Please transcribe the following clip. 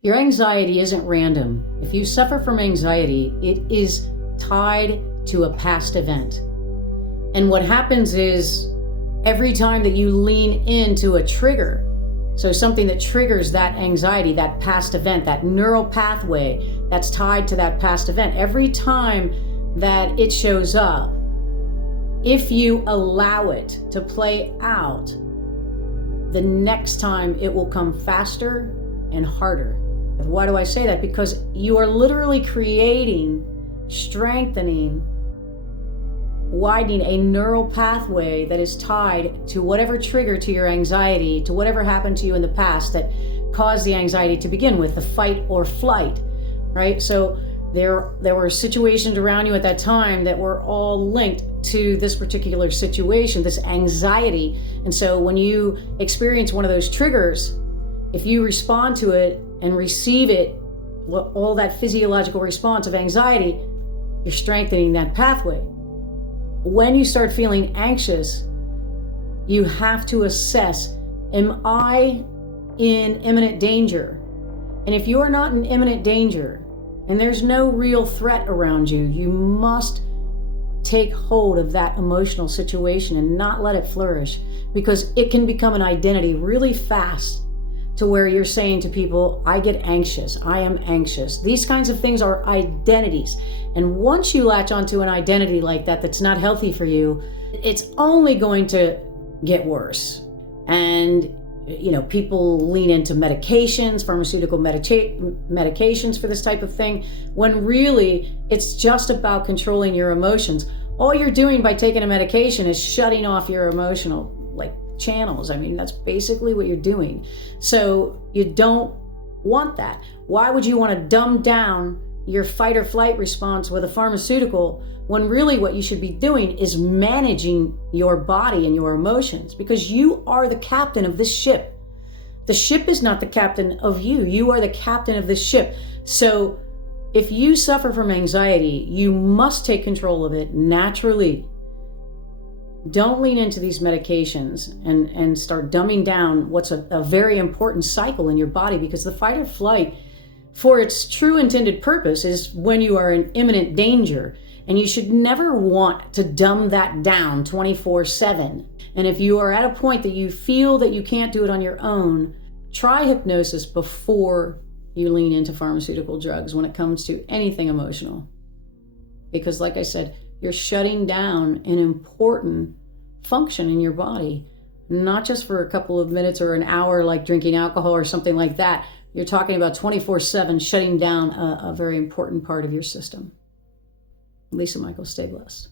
Your anxiety isn't random. If you suffer from anxiety, it is tied to a past event. And what happens is every time that you lean into a trigger, so something that triggers that anxiety, that past event, that neural pathway that's tied to that past event, every time that it shows up, if you allow it to play out, the next time it will come faster and harder. Why do I say that? Because you are literally creating, strengthening, widening a neural pathway that is tied to whatever trigger to your anxiety, to whatever happened to you in the past that caused the anxiety to begin with, the fight or flight, right? So there were situations around you at that time that were all linked to this particular situation, this anxiety. And so when you experience one of those triggers, if you respond to it and receive it, all that physiological response of anxiety, you're strengthening that pathway. When you start feeling anxious, you have to assess, am I in imminent danger? And if you are not in imminent danger, and there's no real threat around you, you must take hold of that emotional situation and not let it flourish, because it can become an identity really fast, to where you're saying to people, I get anxious, I am anxious. These kinds of things are identities. And once you latch onto an identity like that that's not healthy for you, it's only going to get worse. And people lean into medications, pharmaceutical medications for this type of thing, when really it's just about controlling your emotions. All you're doing by taking a medication is shutting off your emotional channels. I mean, that's basically what you're doing. So you don't want that. Why would you want to dumb down your fight or flight response with a pharmaceutical when really what you should be doing is managing your body and your emotions? Because you are the captain of this ship. The ship is not the captain of you. You are the captain of this ship. So if you suffer from anxiety, you must take control of it naturally. Don't lean into these medications and start dumbing down what's a very important cycle in your body, because the fight or flight, for its true intended purpose, is when you are in imminent danger. And you should never want to dumb that down 24/7. And if you are at a point that you feel that you can't do it on your own, try hypnosis before you lean into pharmaceutical drugs when it comes to anything emotional. Because like I said, you're shutting down an important function in your body, not just for a couple of minutes or an hour like drinking alcohol or something like that. You're talking about 24/7 shutting down a very important part of your system. Lisa Michaels, stay blessed.